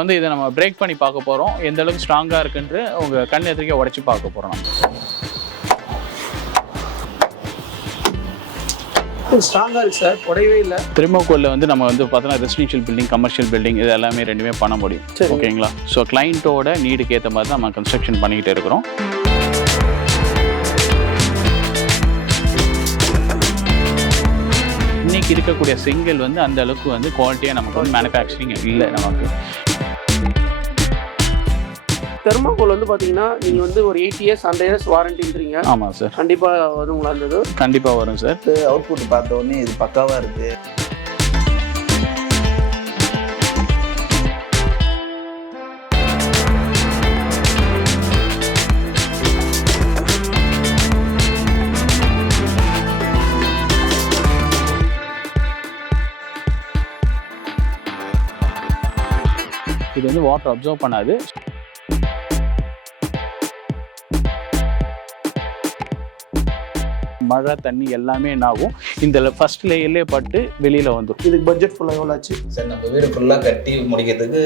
வந்து இதை நம்ம பிரேக் பண்ணி பார்க்க போகிறோம், எந்த அளவுக்கு ஸ்ட்ராங்காக இருக்குன்னு உங்கள் கண் எதிர்க்கே உடைச்சி பார்க்க போகிறோம். ஸ்ட்ராங்காக இருக்குது சார், உடையவே இல்லை. தெர்மோகோலில் வந்து நம்ம வந்து பார்த்தோன்னா ரெசிடென்ஷியல் பில்டிங், கமர்ஷியல் பில்டிங் இது எல்லாமே ரெண்டுமே பண்ண முடியும். ஓகேங்களா? ஸோ கிளைண்ட்டோட நீடுக்கு ஏற்ற மாதிரி தான் நம்ம கன்ஸ்ட்ரக்ஷன் பண்ணிக்கிட்டு இருக்கிறோம். இன்னைக்கு இருக்கக்கூடிய செங்கல் வந்து அந்த அளவுக்கு வந்து குவாலிட்டியாக நமக்கு வந்து மேனுஃபேக்சரிங் இல்லை. நமக்கு தெர்மாகோல் வந்து பார்த்தீங்கன்னா நீங்கள் வந்து ஒரு 8 years 100 years வாரண்டின்றீங்க. ஆமாம் சார், கண்டிப்பாக வருங்களா? இருந்தது கண்டிப்பாக வரும் சார். அவுட்புட் பார்த்த உடனே இது பக்காவாக இருக்குது. இது வந்து வாட்டர் அப்சர்வ் பண்ணாது. மழை தண்ணி எல்லாமே என்ன ஆகும், இந்த ஃபர்ஸ்ட் லேயர்லேயே பட்டு வெளியில் வந்துடும். இதுக்கு பட்ஜெட் ஃபுல்லாக எவ்வளோ ஆச்சு சார்? நம்ம வீடு ஃபுல்லாக கட்டி முடிக்கிறதுக்கு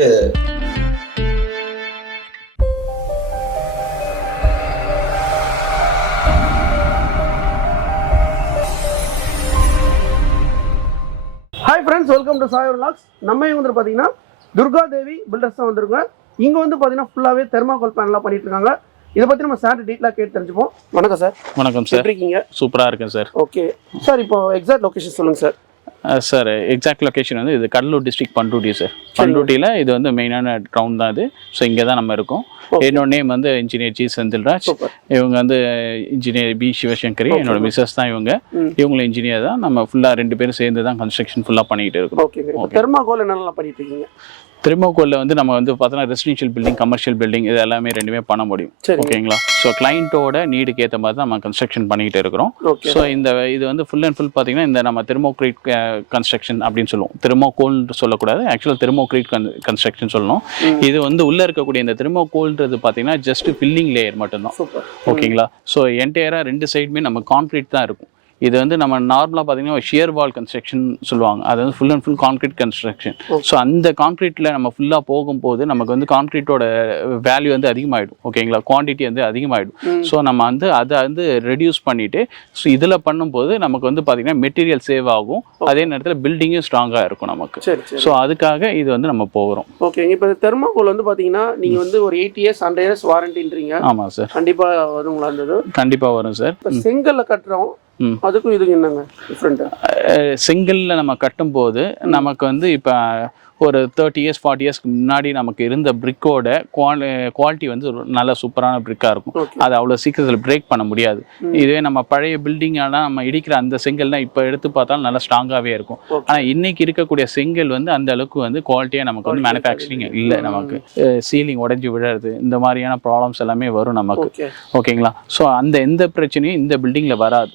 hi friends, welcome to Sai vlogs. நம்ம இங்கே வந்து பார்த்தீங்கன்னா துர்கா தேவி பில்டர்ஸ் தான் வந்துருங்க. இங்கே வந்து பார்த்தீங்கன்னா ஃபுல்லாகவே தெர்மாகோல் பேனலாக பண்ணிட்டு இருக்காங்க. இதை பற்றி நம்ம சார் டீட்டெயிலாக கேட்டு தெரிஞ்சுப்போம். வணக்கம் சார். வணக்கம் சார், எப்படி இருக்கீங்க? சூப்பராக இருக்கேன் சார். ஓகே சார், இப்போ எக்ஸாக்ட் லொக்கேஷன் சொல்லுங்கள் சார். சார் எக்ஸாக்ட் லொக்கேஷன் வந்து இது கடலூர் டிஸ்ட்ரிக்ட் பண்ருட்டி சார். பண்ருட்டியில் இது வந்து மெயினான டவுன் தான் இது. ஸோ இங்கே தான் நம்ம இருக்கோம். என்னோட நேம் வந்து இன்ஜினியர் ஜி செந்தில்ராஜ். இவங்க வந்து இன்ஜினியர் பி சிவசங்கரி, என்னோட மிஸ்ஸஸ் தான் இவங்க. இவங்களும் இன்ஜினியர் தான். நம்ம ஃபுல்லாக 2 பேரும் சேர்ந்து தான் கன்ஸ்ட்ரக்ஷன் ஃபுல்லாக பண்ணிக்கிட்டு இருக்கோம். ஓகே, தெர்மாகோல் என்னென்னலாம் பண்ணிட்டு இருக்கீங்க? தெர்மோகோலில் வந்து நம்ம வந்து பார்த்தோன்னா ரெசிடென்ஷியல் பில்டிங், கமர்ஷியல் பில்டிங் இது எல்லாமே ரெண்டுமே பண்ண முடியும். ஓகேங்களா? ஸோ கிளைண்ட்டோட நீடுக்கு ஏற்ற மாதிரி தான் நம்ம கன்ஸ்ட்ரக்ஷன் பண்ணிக்கிட்டு இருக்கிறோம். ஸோ இது வந்து ஃபுல் அண்ட் ஃபுல் பார்த்தீங்கன்னா இந்த நம்ம தெர்மோக்ரீட் கன்ஸ்ட்ரக்ஷன் அப்படின்னு சொல்லுவோம். தெர்மோகோல் சொல்லக்கூடாது, ஆக்சுவலாக தெர்மோக்ரீட் கன்ஸ்ட்ரக்ஷன் சொல்லணும். இது வந்து உள்ளே இருக்கக்கூடிய இந்த தெர்மோகோல்ன்றது பார்த்தீங்கன்னா ஜஸ்ட் ஃபில்லிங் லேயர் மட்டும்தான். ஓகேங்களா? ஸோ என்டையராக 2 சைடுமே நம்ம கான்க்ரீட் தான் இருக்கும். இது வந்து நம்ம நார்மலாக பார்த்தீங்கன்னா ஷியர் வால் கன்ஸ்ட்ரக்ஷன் சொல்லுவாங்க. அது வந்து full and full concrete construction. So அந்த கான்க்ரீட்டில் நம்ம ஃபுல்லாக போகும்போது நமக்கு வந்து கான்க்ரீட்டோட வேல்யூ வந்து அதிகமாகிடும். ஓகேங்களா? குவான்டிட்டி வந்து அதிகமாகிடும். ஸோ நம்ம வந்து அதை வந்து ரெடியூஸ் பண்ணிவிட்டு ஸோ இதில் பண்ணும்போது நமக்கு வந்து பார்த்தீங்கன்னா மெட்டீரியல் சேவ் ஆகும், அதே நேரத்தில் பில்டிங்கும் ஸ்ட்ராங்காக இருக்கும் நமக்கு. ஸோ அதுக்காக இது வந்து நம்ம போகிறோம். ஓகே, இப்போ தெர்மாகோல் வந்து பார்த்தீங்கன்னா நீங்கள் வந்து ஒரு 8 years 100 years வாரண்டின்றீங்க. ஆமாம் சார், கண்டிப்பாக வருங்களா? இருந்தது கண்டிப்பாக வரும் சார். செங்கல்ல கட்டுறோம், அதுக்கும் இதுக்கு என்னங்க டிஃபரெண்ட்? செங்கல்ல நம்ம கட்டும்போது நமக்கு வந்து இப்போ ஒரு 30 years 40 years முன்னாடி நமக்கு இருந்த பிரிக்கோட குவாலிட்டி வந்து நல்ல சூப்பரான பிரிக்காக இருக்கும். அது அவ்வளோ சீக்கிரத்தில் பிரேக் பண்ண முடியாது. இதுவே நம்ம பழைய பில்டிங்கான நம்ம இடிக்கிற அந்த செங்கல்னா இப்போ எடுத்து பார்த்தாலும் நல்லா ஸ்ட்ராங்காகவே இருக்கும். ஆனால் இன்னைக்கு இருக்கக்கூடிய செங்கல் வந்து அந்த அளவுக்கு வந்து குவாலிட்டியாக நமக்கு வந்து மேனுஃபேக்சரிங் இல்லை. நமக்கு சீலிங் உடைஞ்சி விழுறது இந்த மாதிரியான ப்ராப்ளம்ஸ் எல்லாமே வரும் நமக்கு. ஓகேங்களா? ஸோ அந்த எந்த பிரச்சனையும் இந்த பில்டிங்கில் வராது.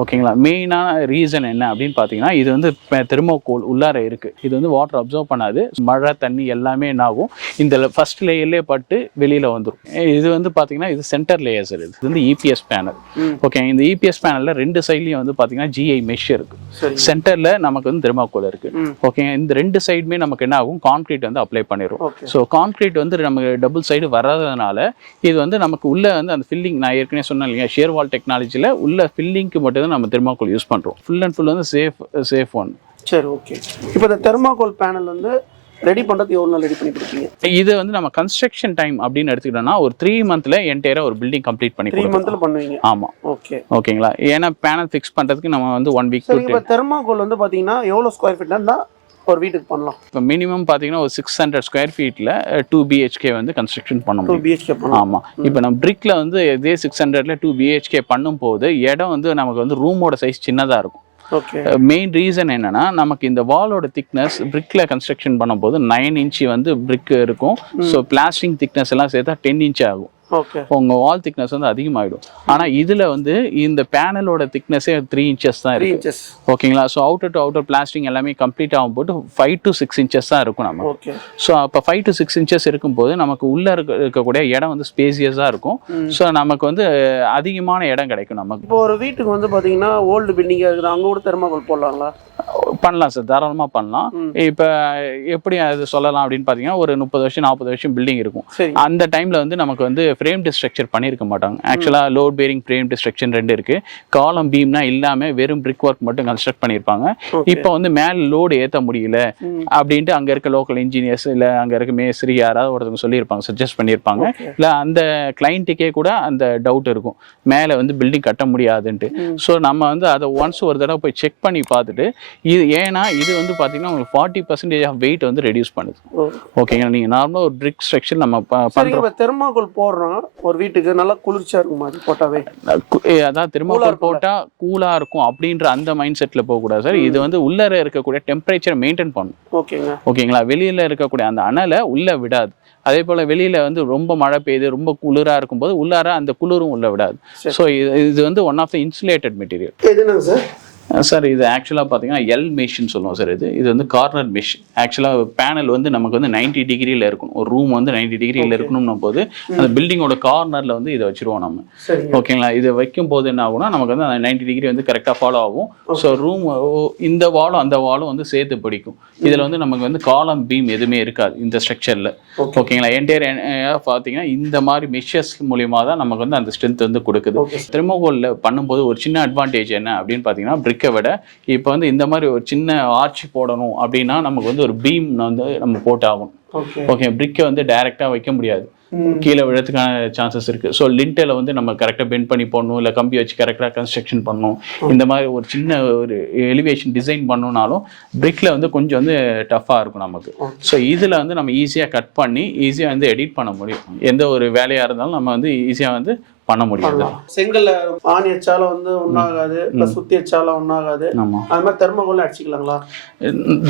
ஓகேங்களா? மெயினான ரீசன் என்ன அப்படின்னு பார்த்தீங்கன்னா இது வந்து தெர்மோகோல் உள்ளார இருக்கு. இது வந்து வாட்டர் அப்சர்வ் பண்ணாது. மழை தண்ணி எல்லாமே என்ன ஆகும், இந்த ஃபர்ஸ்ட் லேயர்லேயே பட்டு வெளியில் வந்துடும். இது வந்து பார்த்தீங்கன்னா இது சென்டர் லேயர் சார். இது வந்து இபிஎஸ் பேனல். ஓகே, இந்த இபிஎஸ் பேனலில் 2 சைட்லையும் வந்து பார்த்தீங்கன்னா ஜிஐ மெஷ் இருக்கு. சென்டரில் நமக்கு வந்து தெர்மோகோல் இருக்கு. ஓகே, இந்த 2 சைடுமே நமக்கு என்ன ஆகும், கான்கிரீட் வந்து அப்ளை பண்ணிடும். ஸோ கான்கிரீட் வந்து நமக்கு டபுள் சைடு வராததுனால இது வந்து நமக்கு உள்ள வந்து அந்த ஃபில்லிங், நான் ஏற்கனவே சொன்னேன் இல்லையா, ஷியர் வால் டெக்னாலஜியில் உள்ள ஃபில்லிங் மட்டும் தான் நம்ம தெர்மாகோல் யூஸ் பண்றோம். ஃபுல் அண்ட் ஃபுல் வந்து சேஃப் ஒன். சரி, ஓகே. இப்போ இந்த தெர்மாகோல் பேனல் வந்து ரெடி பண்றது எவ்வளவு நாள் ரெடி பண்ணி கொடுப்பீங்க? இது வந்து நம்ம கன்ஸ்ட்ரக்ஷன் டைம் அப்படின்னு எடுத்துக்கிட்டோம்னா ஒரு 3 monthல என்டையரா ஒரு பில்டிங் கம்ப்ளீட் பண்ணி 3 monthல பண்ணுவீங்க? ஆமா. ஓகே, ஓகேங்களா? ஏன்னா பேனல் ஃபிக்ஸ் பண்றதுக்கு நம்ம வந்து 1 week. இப்போ தெர்மாகோல் வந்து பாத்தீங்கன்னா எவ்வளவு ஸ்கொயர் ஃபீட்னா இருந்தா ஒரு வீட்டுக்கு பண்ணலாம்? இப்போ மினிமம் பார்த்தீங்கன்னா ஒரு 600 square feetல 2 BHK வந்து கன்ஸ்ட்ரக்ஷன் பண்ண முடியும். 2 BHK பண்ணலாம். ஆமா. இப்போ நம்ம பிரிக்ல வந்து இதே 600ல 2 BHK பண்ணும்போது இடம் வந்து நமக்கு வந்து ரூமோட சைஸ் சின்னதா இருக்கும். மெயின் ரீசன் என்னன்னா நமக்கு இந்த வாலோட திக்னஸ் பிரிக்ல கன்ஸ்ட்ரக்ஷன் பண்ணும்போது 9 inch வந்து பிரிக் இருக்கும். ஸோ பிளாஸ்டிங் திக்னஸ் எல்லாம் சேர்த்தா 10 inch ஆகும். உங்க வால் திக்னஸ் வந்து அதிகமாயிடும். ஆனா இதுல வந்து இந்த பேனலோட திக்னஸே 3 inches தான் இருக்கு. ஓகேங்களா? So outer to outer plastering எல்லாமே கம்ப்ளீட் ஆகும் போட்டு 5 to 6 inches தான் இருக்கும் நம்ம. ஸோ அப்போ 5 to 6 inches இருக்கும்போது நமக்கு உள்ள இருக்கக்கூடிய இடம் வந்து ஸ்பேசியஸா இருக்கும். ஸோ நமக்கு வந்து அதிகமான இடம் கிடைக்கும் நமக்கு. இப்போ ஒரு வீட்டுக்கு வந்து பாத்தீங்கன்னா ஓல்டு பில்டிங்கா இருக்குது, அங்க கூட தெர்மாகோல் போடலாங்களா? பண்ணலாம் சார், தாராளமாக பண்ணலாம். இப்போ எப்படி அது சொல்லலாம் அப்படின்னு பார்த்தீங்கன்னா, ஒரு 30 வருஷம் 40 வருஷம் பில்டிங் இருக்கும். அந்த டைமில் வந்து நமக்கு வந்து ஃப்ரேம் ஸ்ட்ரக்சர் பண்ணியிருக்க மாட்டாங்க. ஆக்சுவலாக லோட் பேரிங் ஃப்ரேம் ஸ்ட்ரக்சர் 2 இருக்குது. காலம் பீம்னா இல்லாமல் வெறும் பிரிக் ஒர்க் மட்டும் கன்ஸ்ட்ரக்ட் பண்ணியிருப்பாங்க. இப்போ வந்து மேலே லோடு ஏற்ற முடியல அப்படின்ட்டு அங்கே இருக்க லோக்கல் இன்ஜினியர்ஸ் இல்லை அங்கே இருக்க மேஸ்திரி யாராவது ஒருத்தவங்க சொல்லியிருப்பாங்க, சஜஸ்ட் பண்ணியிருப்பாங்க. இல்லை அந்த கிளைண்ட்டுக்கே கூட அந்த டவுட் இருக்கும், மேலே வந்து பில்டிங் கட்ட முடியாதுன்ட்டு. ஸோ நம்ம வந்து அதை ஒன்ஸ் ஒரு தடவை போய் செக் பண்ணி பார்த்துட்டு, இது ஏன்னா இது வந்து பார்த்தீங்கன்னா உங்களுக்கு 40% ஆஃப் வெயிட் வந்து ரெடியூஸ் பண்ணுது. ஓகேங்களா, நீங்கள் நார்மலாக ஒரு பிரிக் ஸ்ட்ரக்சர் நம்ம பண்ணுறோம். தெர்மாகோல் போடுறோம் ஒரு வீட்டுக்கு, நல்லா குளிர்ச்சியா இருக்கும் அது போட்டாவே. அதான் தெர்மாகோல் போட்டால் கூலாக இருக்கும் அப்படின்ற அந்த மைண்ட் செட்டில் போகக்கூடாது சார். இது வந்து உள்ளே இருக்கக்கூடிய டெம்பரேச்சரை மெயின்டைன் பண்ணும். ஓகேங்களா, வெளியில் இருக்கக்கூடிய அந்த அனலை உள்ளே விடாது. அதே போல் வெளியில் வந்து ரொம்ப மழை பெய்யுது, ரொம்ப குளிராக இருக்கும்போது உள்ளார அந்த குளிரும் உள்ளே விடாது. ஸோ இது வந்து one of the insulated material. எதுனா சார்? சார் இது ஆக்சுவலாக பார்த்தீங்கன்னா எல் மெஷ்ன்னு சொல்லுவோம் சார். இது வந்து கார்னர் மெஷ். ஆக்சுவலாக பேனல் வந்து நமக்கு வந்து 90 டிகிரியில் இருக்கணும். ஒரு ரூம் வந்து 90 டிகிரியில் இருக்கணும்னும் போது அந்த பில்டிங்கோட கார்னரில் வந்து இதை வச்சுருவோம் நம்ம. ஓகேங்களா, இதை வைக்கும் போது என்ன ஆகும்னா நமக்கு வந்து அந்த 90 டிகிரி வந்து கரெக்டாக ஃபாலோ ஆகும். ஸோ ரூம் இந்த வாலும் அந்த வாலும் வந்து சேர்த்து பிடிக்கும். இதில் வந்து நமக்கு வந்து காலம் பீம் எதுவுமே இருக்காது இந்த ஸ்ட்ரக்சரில். ஓகேங்களா, என்டையர் பார்த்தீங்கன்னா இந்த மாதிரி மெஷஸ் மூலியமாக தான் நமக்கு வந்து அந்த ஸ்ட்ரென்த் வந்து கொடுக்குது. தெர்மோகோலில் பண்ணும்போது ஒரு சின்ன அட்வான்டேஜ் என்ன அப்படின்னு பார்த்தீங்கன்னா, பிரிக்கை விட இப்போ வந்து இந்த மாதிரி ஒரு சின்ன ஆர்ச் போடணும் அப்படின்னா நமக்கு வந்து ஒரு பீம் வந்து நம்ம போட்டாகும். ஓகே, பிரிக்கை வந்து டைரெக்டாக வைக்க முடியாது, கீழே விழறதுக்கான சான்சஸ் இருக்கு. ஸோ லிண்டலை வந்து நம்ம கரெக்டாக பெண்ட் பண்ணி போடணும், இல்லை கம்பி வச்சு கரெக்டாக கன்ஸ்ட்ரக்ஷன் பண்ணணும். இந்த மாதிரி ஒரு சின்ன ஒரு எலிவேஷன் டிசைன் பண்ணணும்னாலும் பிரிக்ல வந்து கொஞ்சம் வந்து டஃப்பாக இருக்கும் நமக்கு. ஸோ இதில் வந்து நம்ம ஈஸியாக கட் பண்ணி ஈஸியாக வந்து எடிட் பண்ண முடியும். எந்த ஒரு வேலையாக இருந்தாலும் நம்ம வந்து ஈஸியாக வந்து பண்ண முடியாது. செங்கல்ல ஆணி அச்சாலும் வந்து ஒன்றாகாது, சுத்தி அச்சாலும் ஒன்றாகாது. அது மாதிரி தெர்மோகோல் அடிச்சுக்கலாங்களா?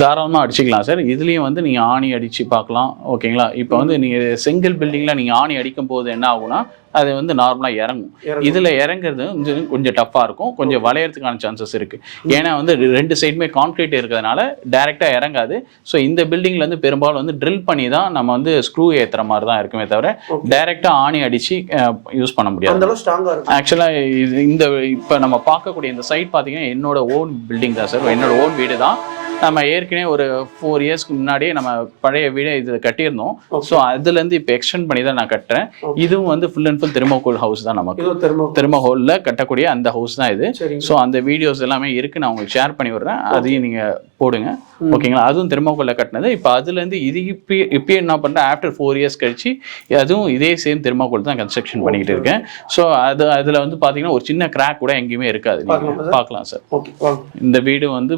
தாராளமாக அடிச்சுக்கலாம் சார். இதுலேயும் வந்து நீங்கள் ஆணி அடித்து பார்க்கலாம். ஓகேங்களா, இப்போ வந்து நீங்கள் செங்கல் பில்டிங்கில் நீங்கள் ஆணி அடிக்கும் போது என்ன ஆகுனா அது வந்து நார்மலாக இறங்கும். இதில் இறங்குறது கொஞ்சம் டஃப்பாக இருக்கும், கொஞ்சம் வளையறதுக்கான சான்சஸ் இருக்குது. ஏன்னா வந்து 2 சைடுமே கான்கிரீட் இருக்கிறதுனால டைரெக்டாக இறங்காது. ஸோ இந்த பில்டிங்கில் வந்து பெரும்பாலும் வந்து ட்ரில் பண்ணி தான் நம்ம வந்து ஸ்க்ரூ ஏற்றுற மாதிரி தான் இருக்குமே தவிர டைரெக்டாக ஆணி அடித்து யூஸ் பண்ண முடியாது. ஆக்சுவலாக இந்த இப்போ நம்ம பார்க்கக்கூடிய இந்த சைட் பார்த்தீங்கன்னா என்னோட ஓன் பில்டிங் தான் சார், என்னோட ஓன் வீடு தான். நம்ம ஏற்கனவே ஒரு 4 இயர்ஸ்க்கு முன்னாடியே நம்ம பழைய வீடை இது கட்டியிருந்தோம். ஸோ அதுலேருந்து இப்போ எக்ஸ்டெண்ட் பண்ணி தான் நான் கட்டுறேன். இதுவும் வந்து full and full thermocol house தான், நமக்கு தெர்மோகோலில் கட்டக்கூடிய அந்த ஹவுஸ் தான் இது. ஸோ அந்த வீடியோஸ் எல்லாமே இருக்குது, நான் உங்களுக்கு ஷேர் பண்ணி விடுறேன், அதையும் நீங்கள் போடுங்க. ஓகேங்களா, அதுவும் தெர்மோகோலில் கட்டினது. இப்போ அதுலேருந்து இது இப்போ என்ன பண்ணுறேன், ஆஃப்டர் 4 இயர்ஸ் கழிச்சு அதுவும் இதே சேம் தெர்மோகோல் தான் கன்ஸ்ட்ரக்ஷன் பண்ணிக்கிட்டு இருக்கேன். ஸோ அதில் வந்து பார்த்தீங்கன்னா ஒரு சின்ன கிராக் கூட எங்கேயுமே இருக்காது, நீங்கள் பார்க்கலாம் சார். இந்த வீடு வந்து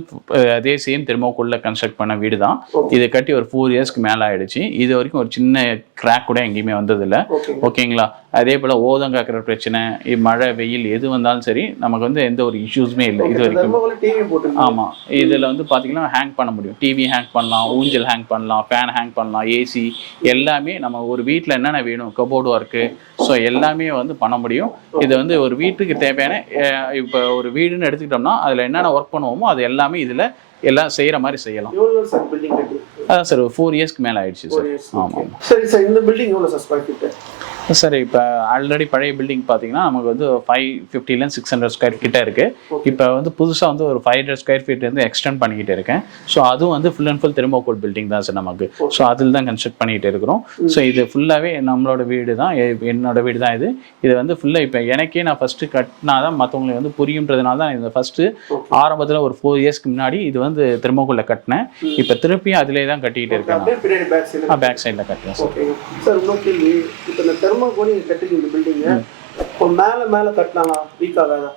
அதே சேம் தெர்மோகோலில் கன்ஸ்ட்ரக்ட் பண்ண வீடு தான். இதை கட்டி ஒரு 4 இயர்ஸ்க்கு மேலே ஆயிடுச்சு. இது வரைக்கும் ஒரு சின்ன கிராக் கூட எங்கேயுமே வந்ததில்லை. ஓகேங்களா, அதே போல் ஓதங்காக்கிற பிரச்சனை, மழை வெயில் எது வந்தாலும் சரி நமக்கு வந்து எந்த ஒரு இஷ்யூஸுமே இல்லை இது வரைக்கும். ஆமாம், இதில் வந்து பார்த்தீங்கன்னா ஹேங் பண்ண முடியும், டிவி ஹேங் பண்ணலாம், ஊஞ்சல் ஹேங் பண்ணலாம், ஃபேன் ஹேங் பண்ணலாம், ஏசி எல்லாமே நம்ம ஒரு வீட்டில் என்னென்ன வேணும், கபோர்டு ஒர்க்கு, ஸோ எல்லாமே வந்து பண்ண முடியும். இது வந்து ஒரு வீட்டுக்கு தேவையான இப்போ ஒரு வீடுன்னு எடுத்துக்கிட்டோம்னா அதில் என்னென்ன ஒர்க் பண்ணுவோமோ அது எல்லாமே இதில் எல்லாம் செய்கிற மாதிரி செய்யலாம். அதான் சார் 4 இயர்ஸ்க்கு மேலே ஆயிடுச்சு சார். ஆமாம். சரி சார், இந்த பில்டிங் எவ்வளோ சார் ஸ்கொயர் ஃபீட்? சார் இப்போ ஆல்ரெடி பழைய பில்டிங் பார்த்தீங்கன்னா நமக்கு வந்து 550 600 ஸ்கொயர் கிட்ட இருக்குது. இப்போ வந்து புதுசாக வந்து ஒரு 500 ஸ்கொயர் ஃபீட் வந்து எக்ஸ்டெண்ட் பண்ணிக்கிட்டு இருக்கேன். ஸோ அதுவும் வந்து full and full thermocol building தான் சார் நமக்கு. ஸோ அதில் தான் கன்ஸ்ட்ரக்ட் பண்ணிக்கிட்டு இருக்கிறோம். ஸோ இது ஃபுல்லாகவே நம்மளோட வீடு தான், என்னோட வீடு தான் இது. இது வந்து ஃபுல்லாக இப்போ எனக்கே நான் ஃபஸ்ட்டு கட்டினா தான் மற்றவங்களுக்கு வந்து புரியுன்றதுனால தான் இந்த ஃபஸ்ட்டு ஆரம்பத்தில் ஒரு 4 இயர்ஸ்க்கு முன்னாடி இது வந்து தெர்மோகோலில் கட்டினேன். இப்போ திருப்பியும் அதிலே தான் கட்டிக்கிட்டு இருக்கேன். பேக் சைடில் கட்டுறேன் சார். தெர்மோகோல் கட்டிங்க இந்த பில்டிங் மேல கட்டலாம், வீக் ஆகாதா?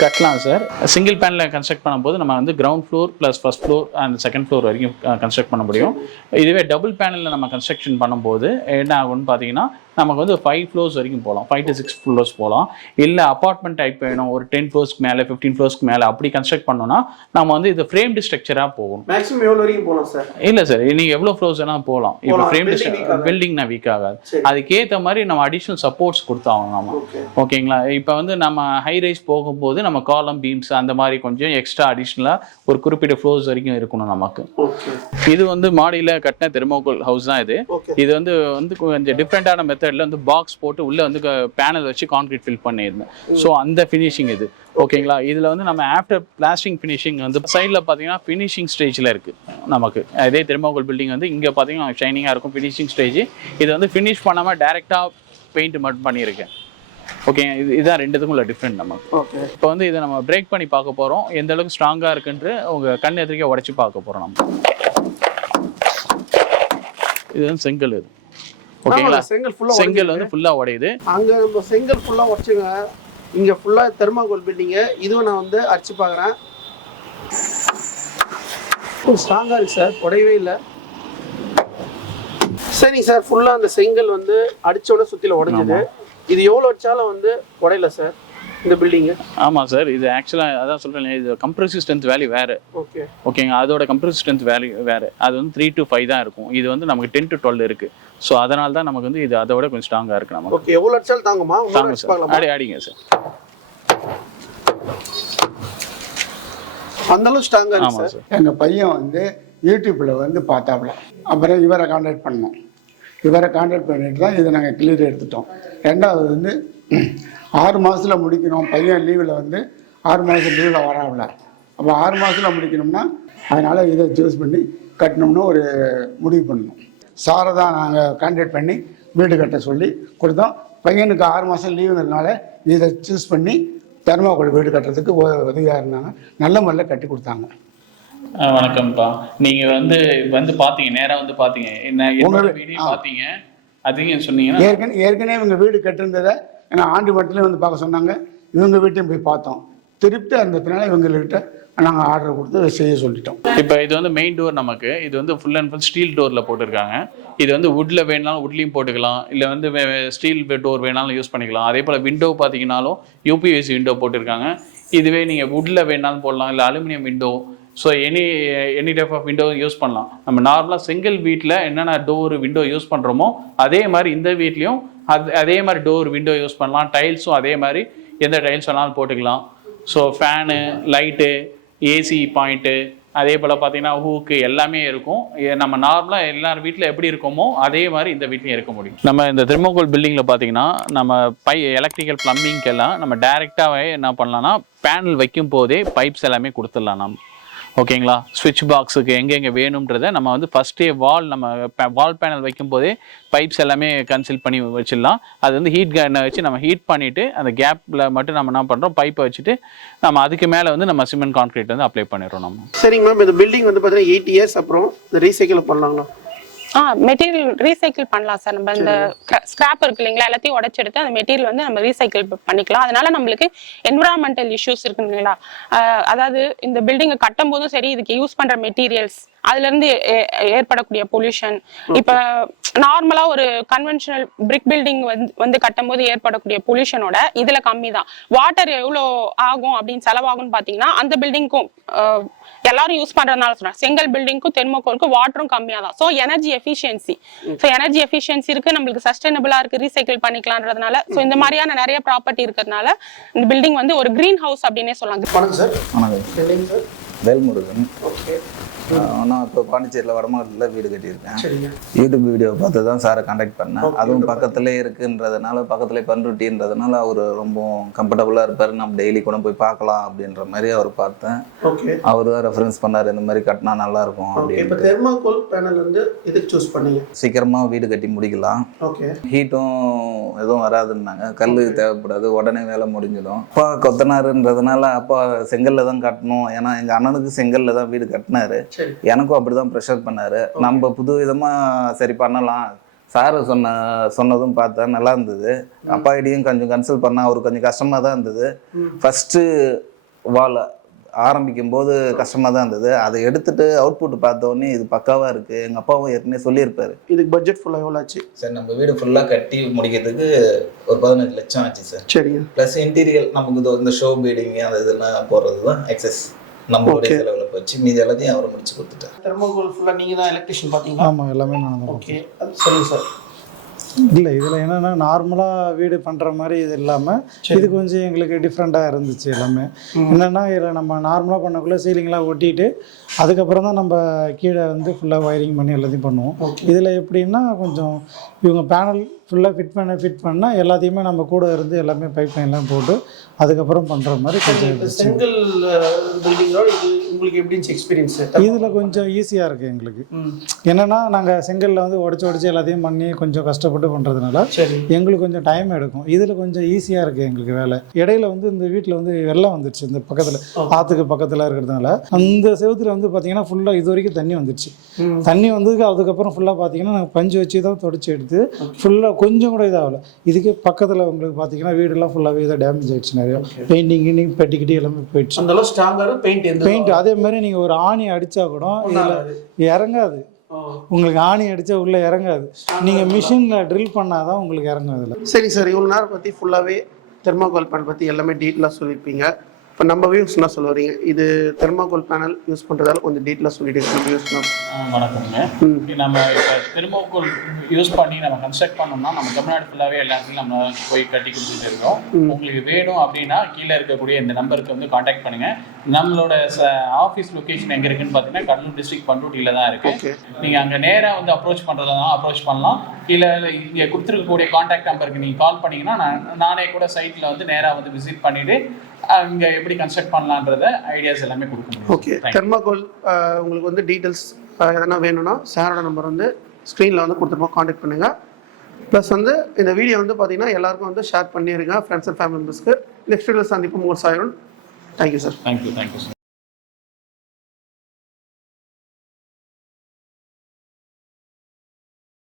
கட்டலாம் சார். சிங்கிள் பேனலில் கன்ஸ்ட்ரக்ட் பண்ணும்போது நம்ம வந்து ground floor plus first floor and second floor வரைக்கும் கன்ஸ்ட்ரக்ட் பண்ண முடியும். இதுவே டபுள் பேனலில் நம்ம கன்ஸ்ட்ரக்ஷன் பண்ணும்போது என்ன ஆகும்னு பார்த்தீங்கன்னா நமக்கு வந்து 5 ஃப்ளோர்ஸ் வரைக்கும் போகலாம், 5 to 6 ஃப்ளோர்ஸ் போகலாம். இல்லை அப்பார்ட்மெண்ட் டைப் வேணும், ஒரு 10 ஃப்ளோர்ஸ்க்கு மேலே 15 ஃப்ளோர்ஸ்க்கு மேலே அப்படி கன்ஸ்ட்ரக்ட் பண்ணோம்னா நம்ம வந்து இது ஃப்ரேம்டு ஸ்ட்ரக்சராக போகணும். மேக்ஸிமம் எவ்வளோ வரைக்கும் போகலாம் சார்? இல்லை சார், நீங்கள் எவ்வளோ ஃப்ளோர்ஸ் வேணால் போகலாம். இப்போ ஃப்ரேம்டு பில்டிங்னா வீக் ஆகாது. அதுக்கேற்ற மாதிரி நம்ம அடிஷ்னல் சப்போர்ட்ஸ் கொடுத்தாங்க நம்ம. ஓகேங்களா, இப்போ வந்து நம்ம ஹை ரைஸ் போகும்போது நம்ம காலம் பீம்ஸ் அந்த மாதிரி கொஞ்சம் எக்ஸ்ட்ரா அடிஷ்னலாக ஒரு குறிப்பிட்ட ஃப்ளோர்ஸ் வரைக்கும் இருக்கணும் நமக்கு. இது வந்து மாடியில் கட்டின தெர்மோகோல் ஹவுஸ் தான் இது. இது வந்து கொஞ்சம் டிஃப்ரெண்டான மெத்தட் மெத்தடில் வந்து பாக்ஸ் போட்டு உள்ளே வந்து பேனல் வச்சு கான்கிரீட் ஃபில் பண்ணியிருந்தேன். ஸோ அந்த ஃபினிஷிங் இது ஓகேங்களா. இதில் வந்து நம்ம ஆஃப்டர் பிளாஸ்டிங் ஃபினிஷிங் வந்து சைடில் பார்த்தீங்கன்னா ஃபினிஷிங் ஸ்டேஜில் இருக்குது நமக்கு. அதே தெர்மாகோல் பில்டிங் வந்து இங்கே பார்த்தீங்கன்னா ஷைனிங்காக இருக்கும் ஃபினிஷிங் ஸ்டேஜ். இது வந்து ஃபினிஷ் பண்ணாமல் டேரெக்டாக பெயிண்ட் மட்டும் பண்ணியிருக்கேன். ஓகே, இதுதான் ரெண்டுத்துக்கும் உள்ள டிஃப்ரெண்ட் நமக்கு. ஓகே, இப்போ வந்து இதை நம்ம பிரேக் பண்ணி பார்க்க போகிறோம், எந்த அளவுக்கு ஸ்ட்ராங்காக இருக்குன்ட்டு உங்கள் கண் எதிர்க்க உடச்சி பார்க்க போகிறோம் நம்ம. இது வந்து செங்கல். இது ஓகேங்களா, செங்கல் வந்து ஃபுல்லா உடையுது. அங்க நம்ம செங்கல் ஃபுல்லா உடைச்சுங்க, இங்க ஃபுல்லா தெர்மாகோல் பில்டிங். இதுவும் நான் வந்து அடிச்சு பாக்குறேன், ஸ்ட்ராங்கா இருக்கு சார், உடையவே இல்லை. சரிங்க சார், ஃபுல்லா அந்த செங்கல் வந்து அடிச்சோட சுத்தில உடைஞ்சது. இது எவ்வளவு அடிச்சாலும் வந்து உடையல சார் இந்த பில்டிங்கு? ஆமாம் சார், இது ஆக்சுவலாக அதான் சொல்கிறேன், இது கம்ப்ரசிவ் ஸ்ட்ரென்த் வேல்யூ வேறு. ஓகேங்க, அதோட கம்ப்ரசிவ் ஸ்ட்ரென்த் வேல்யூ வேறு. அது வந்து 3 to 5 தான் இருக்கும். இது வந்து நமக்கு 10 to 12 இருக்குது. ஸோ அதனால தான் நமக்கு வந்து இது அதோட கொஞ்சம் ஸ்ட்ராங்காக இருக்குது நமக்கு. ஓகே, எவ்வளோ அடிச்சாலும் தாங்குமா? தாங்க சார், அடிங்க சார். அந்தளவு ஸ்ட்ராங்காக இருக்கு. ஆமாம் சார். எங்கள் பையன் வந்து யூடியூப்பில் வந்து பார்த்தாப்புல, அப்புறம் இவரை கான்டாக்ட் பண்ணோம். இவரை கான்டாக்ட் பண்ணிட்டு தான் இதை நாங்கள் கிளியர் எடுத்துட்டோம். ரெண்டாவது வந்து 6 மாதத்தில் முடிக்கணும். பையன் லீவில் வந்து 6 மாதம் லீவில் வராவில்ல. அப்போ 6 மாதத்தில் முடிக்கணும்னா அதனால் இதை சூஸ் பண்ணி கட்டணும்னு ஒரு முடிவு பண்ணோம். சாரை தான் நாங்கள் கான்டாக்ட் பண்ணி வீடு கட்ட சொல்லி கொடுத்தோம். பையனுக்கு 6 மாதம் லீவுங்கிறதுனால இதை சூஸ் பண்ணி தெர்மாகோல் வீடு கட்டுறதுக்கு உதவியாக இருந்தாங்க. நல்ல முறையில் கட்டி கொடுத்தாங்க. வணக்கம்ப்பா. நீங்கள் வந்து பார்த்தீங்க, நேராக வந்து பார்த்தீங்க, என்ன வீடியோ பார்த்தீங்க, அதையும் சொன்னீங்கன்னா ஏற்கனவே இவங்க வீடு கட்டிருந்ததை ஏன்னா ஆண்டி மட்டத்துலேயும் வந்து பார்க்க சொன்னாங்க. இவங்க வீட்டையும் போய் பார்த்தோம். திருப்தி இருந்ததுனால இவங்ககிட்ட நாங்கள் ஆர்டர் கொடுத்து செய்ய சொல்லிட்டோம். இப்போ இது வந்து மெயின் டோர் நமக்கு. இது வந்து ஃபுல் அண்ட் ஃபுல் ஸ்டீல் டோரில் போட்டிருக்காங்க. இது வந்து வுட்டில் வேணாலும் வுட்லேயும் போட்டுக்கலாம், இல்லை வந்து ஸ்டீல் டோர் வேணாலும் யூஸ் பண்ணிக்கலாம். அதே போல் விண்டோ பார்த்தீங்கன்னாலும் யூபிஎஸ்சி விண்டோ போட்டிருக்காங்க. இதுவே நீங்கள் வுட்டில் வேணாலும் போடலாம், இல்லை aluminium window. So any type of window use பண்ணலாம். நம்ம நார்மலாக செங்கல் வீட்டில் என்னென்ன டோர் விண்டோ யூஸ் பண்ணுறோமோ அதே மாதிரி இந்த வீட்லேயும் அதே மாதிரி டோர் விண்டோ யூஸ் பண்ணலாம். டைல்ஸும் அதே மாதிரி எந்த டைல்ஸ் வேணாலும் போட்டுக்கலாம். So fan, light, AC point, அதே போல் பார்த்தீங்கன்னா ஹூக்கு எல்லாமே இருக்கும். நம்ம நார்மலாக எல்லார் வீட்டில் எப்படி இருக்கோமோ அதே மாதிரி இந்த வீட்லையும் இருக்க முடியும். நம்ம இந்த தெர்மாகோல் பில்டிங்கில் பார்த்தீங்கன்னா நம்ம எலக்ட்ரிக்கல் ப்ளம்பிங்க்கெல்லாம் நம்ம டைரெக்டாகவே என்ன பண்ணலாம்னா பேனல் வைக்கும் போதே பைப்ஸ் எல்லாமே கொடுத்துடலாம் நம்ம. ஓகேங்களா, ஸ்விட்ச் பாக்ஸுக்கு எங்கெங்கே வேணுன்றதை நம்ம வந்து ஃபஸ்ட்டே வால் பேனல் வைக்கும் போதே பைப்ஸ் எல்லாமே கன்சில் பண்ணி வச்சிடலாம். அது வந்து ஹீட் கன்னை வச்சு நம்ம ஹீட் பண்ணிவிட்டு அந்த கேப்பில் மட்டும் நம்ம என்ன பண்ணுறோம், பைப்பை வச்சுட்டு நம்ம அதுக்கு மேலே வந்து நம்ம சிமெண்ட் கான்கிரீட் வந்து அப்ளை பண்ணிடுறோம் நம்ம. சரிங்க மேம், இந்த பில்டிங் வந்து பார்த்தீங்கன்னா 8 years அப்புறம் இந்த ரீசைக்கிள் பண்ணலாங்களா? மெட்டீரியல் ரீசைக்கிள் பண்ணலாம் சார். நம்ம இந்த ஸ்கிராப் இருக்கு இல்லைங்களா, எல்லாத்தையும் உடைச்செடுத்து அந்த மெட்டீரியல் வந்து நம்ம ரீசைக்கிள் பண்ணிக்கலாம். அதனால நம்மளுக்கு என்விரான்மெண்டல் இஷ்யூஸ் இருக்கு இல்லைங்களா, அதாவது இந்த பில்டிங்கை கட்டும் போதும் சரி, இதுக்கு யூஸ் பண்ற மெட்டீரியல்ஸ் அதுல இருந்து ஏற்படக்கூடிய பொல்யூஷன். இப்ப நார்மலா ஒரு கன்வென்ஷனல் பிரிக் பில்டிங் வந்து கட்டும் போது ஏற்படக்கூடிய பொல்யூஷனோட இதுல கம்மி தான். வாட்டர் எவ்வளோ ஆகும் அப்படின்னு செலவாகும்னு பாத்தீங்கன்னா அந்த பில்டிங்க்கும் எல்லாரும் யூஸ் பண்றதுனால சொல்றேன், செங்கல் பில்டிங்க்கும் தெர்மாகோலுக்கும் வாட்டரும் கம்மியா தான். ஸோ எனர்ஜி எஃபிஷியன்சி இருக்கு, நம்மளுக்கு சஸ்டைனபிளா இருக்கு, ரீசைக்கிள் பண்ணிக்கலாம்ன்றதுனால. ஸோ இந்த மாதிரியான நிறைய ப்ராப்பர்ட்டி இருக்கிறதுனால இந்த பில்டிங் வந்து ஒரு கிரீன் ஹவுஸ் அப்படின்னே சொல்லலாம். வணக்கம் சார். வணக்கம் சார். வேல்முருகன். ஓகே, நான் இப்போ பாண்டிச்சேரியில் வடமாவட்டத்தில் வீடு கட்டியிருக்கேன். யூடியூப் வீடியோ பார்த்து தான் சாரை கான்டாக்ட் பண்ணேன். அதுவும் பக்கத்துலேயே இருக்குன்றதுனால, பக்கத்துலேயே பண்ருட்டின்றதுனால அவர் ரொம்ப கம்ஃபர்டபுளாக இருப்பார். நம்ம டெய்லி கூட போய் பார்க்கலாம் அப்படின்ற மாதிரி அவர் பார்த்தேன். அவர் தான் ரெஃபரன்ஸ் பண்ணார், இந்த மாதிரி கட்டினா நல்லாயிருக்கும் அப்படின்னு. தெர்மாகோல் பேனல் வந்து எதுக்கு சூஸ் பண்ணீங்க? சீக்கிரமாக வீடு கட்டி முடிக்கலாம், ஹீட்டும் எதுவும் வராதுன்னாங்க, கல் தேவைப்படாது, உடனே வேலை முடிஞ்சிடும். அப்பா கொத்தனாருன்றதுனால அப்பா செங்கல்ல தான் கட்டணும். ஏன்னா எங்கள் அண்ணனுக்கு செங்கல்ல தான் வீடு கட்டினாரு, எனக்கும் அப்படிதான் ப்ரெஷர் பண்ணாரு. நம்ம புது விதமா சரி பண்ணலாம் சார் சொன்னதும் பார்த்தா நல்லா இருந்தது. அப்பா ஐடியும் கொஞ்சம் கன்சல்ட் பண்ணா அவருக்கு கொஞ்சம் கஷ்டமா தான் இருந்தது. ஃபர்ஸ்ட் வால் ஆரம்பிக்கும் போது கஷ்டமா தான் இருந்தது. அதை எடுத்துட்டு அவுட்புட் பார்த்தோன்னே இது பக்காவா இருக்கு. எங்க அப்பாவும் ஏற்கனவே சொல்லியிருப்பாரு. இதுக்கு பட்ஜெட் ஃபுல்லா எவ்வளோ ஆச்சு சார்? நம்ம வீடு ஃபுல்லா கட்டி முடிக்கிறதுக்கு ஒரு 15 லட்சம் ஆச்சு சார். சரிங்க. பிளஸ் இன்டீரியர் நமக்கு இந்த ஷோ பீடிங் அந்த இதெல்லாம் போடுறது தான் எக்ஸஸ். நம்மளுடைய செலவுல போச்சு, மீதி எல்லாத்தையும் அவர் முடிச்சு கொடுத்துட்டார். தெர்மாகோல் ஃபுல்லா நீங்க தான் எலக்ட்ரிஷியன் பாத்தீங்களா? ஆமா, எல்லாமே நான் தான். ஓகே, அது சொல்லுங்க சார். இல்லை இதில் என்னென்னா நார்மலாக வீடு பண்ணுற மாதிரி இது இல்லாமல் இது கொஞ்சம் எங்களுக்கு டிஃப்ரெண்ட்டாக இருந்துச்சு எல்லாமே. என்னென்னா இதில் நம்ம நார்மலாக பண்ணக்குள்ளே சீலிங்லாம் ஒட்டிட்டு அதுக்கப்புறம் தான் நம்ம கீழே வந்து ஃபுல்லாக ஒயரிங் பண்ணி எல்லாத்தையும் பண்ணுவோம். இதில் எப்படின்னா கொஞ்சம் இவங்க பேனல் ஃபுல்லாக ஃபிட் பண்ணால் எல்லாத்தையுமே நம்ம கூட இருந்து எல்லாமே பைப் லைன்லாம் போட்டு அதுக்கப்புறம் பண்ணுற மாதிரி கொஞ்சம் செங்கல் பில்டிங்கோட இது உங்களுக்கு எப்படி இருந்துச்சு எக்ஸ்பீரியன்ஸ்? இதில் கொஞ்சம் ஈஸியாக இருக்குது எங்களுக்கு. என்னென்னா நாங்கள் செங்கலில் வந்து உடச்சி எல்லாத்தையும் பண்ணி கொஞ்சம் கஷ்டப்பட்டு பண்ணுறதுனால எங்களுக்கு கொஞ்சம் டைம் எடுக்கும். இதில் கொஞ்சம் ஈஸியாக இருக்குது எங்களுக்கு வேலை. இடையில வந்து இந்த வீட்டில் வந்து வெள்ளம் வந்துடுச்சு, இந்த பக்கத்தில் ஆற்றுக்கு பக்கத்தில் இருக்கிறதுனால அந்த செவத்துல வந்து பார்த்தீங்கன்னா ஃபுல்லாக இது வரைக்கும் தண்ணி வந்துடுச்சு. தண்ணி வந்ததுக்கு அதுக்கப்புறம் ஃபுல்லாக பார்த்தீங்கன்னா நாங்கள் பஞ்சு வச்சு தான் தொடச்சி எடுத்து ஃபுல்லாக கொஞ்சம் கூட இதாகல. இதுக்கு பக்கத்தில் உங்களுக்கு பார்த்தீங்கன்னா வீடெல்லாம் ஃபுல்லாகவே இதாக டேமேஜ் ஆகிடுச்சு. நிறைய பெயிண்டிங் பெட்டிக்கிட்டி எல்லாமே போயிடுச்சு. அந்த ஸ்ட்ராங்காக பெயிண்ட் அதே மாதிரி நீங்கள் ஒரு ஆணி அடித்தா கூட இதில் இறங்காது. உங்களுக்கு ஆணி அடித்தா உள்ளே இறங்காது. நீங்கள் மிஷினில் ட்ரில் பண்ணாதான் உங்களுக்கு இறங்கும் இதில். சரி சார், இவ்வளோ நேரம் பற்றி ஃபுல்லாகவே தெர்மாகோல் பேனல் பற்றி எல்லாமே டீட்டெயிலாக சொல்லியிருப்பீங்க. இப்போ நம்ம வியூஸ் என்ன சொல்ல வரீங்க? இது தெர்மாகோல் பேனல் யூஸ் பண்ணுறதால கொஞ்சம் டீட்டெயிலாக சொல்லிட்டு நம்ம யூஸ் பண்ணலாம். வணக்கங்க. நம்ம இப்போ தெர்மாகோல் யூஸ் பண்ணி நம்ம கன்ஸ்ட்ரக்ட் பண்ணோம்னா நம்ம தமிழ்நாடு ஃபுல்லாகவே எல்லாத்துலையும் நம்ம போய் கட்டி கொடுத்துட்டு இருக்கோம். உங்களுக்கு வேணும் அப்படின்னா கீழே இருக்கக்கூடிய இந்த நம்பருக்கு வந்து காண்டாக்ட் பண்ணுங்கள். நம்மளோட ஆஃபீஸ் லொக்கேஷன் எங்கே இருக்குன்னு பார்த்தீங்கன்னா கடலூர் டிஸ்ட்ரிக்ட் பண்ருட்டியில் தான் இருக்குது. நீங்கள் அங்கே நேராக வந்து அப்ரோச் பண்ணுறதுனா அப்ரோச் பண்ணலாம். கீழே இங்கே கொடுத்துருக்கக்கூடிய காண்டாக்ட் நம்பருக்கு நீங்கள் கால் பண்ணிங்கன்னா நானே கூட சைட்டில் வந்து நேராக வந்து விசிட் பண்ணிவிட்டு இங்கே எப்படி கன்ஸ்ட்ரக்ட் பண்ணலான்றத ஐடியாஸ் எல்லாமே கொடுக்கணும். ஓகே, தெர்மாகோல் உங்களுக்கு வந்து டீட்டெயில்ஸ் எதனா வேணும்னா சாரோட நம்பர் வந்து ஸ்க்ரீனில் வந்து கொடுத்துருப்போம், காண்டாக்ட் பண்ணுங்கள். ப்ளஸ் வந்து இந்த வீடியோ வந்து பார்த்தீங்கன்னா எல்லாருக்கும் வந்து ஷேர் பண்ணிடுங்க, ஃப்ரெண்ட்ஸ் அண்ட் ஃபேமிலி மெம்பர்ஸ்க்கு. நெக்ஸ்ட் வீடியோவில் சந்திப்போம். உங்கள் சாயருன். Thank you sir. Thank you sir.